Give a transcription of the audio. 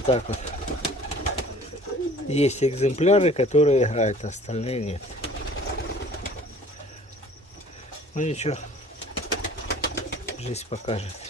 Вот так вот. Есть экземпляры, которые играют, остальные нет. Ну ничего, жизнь покажет.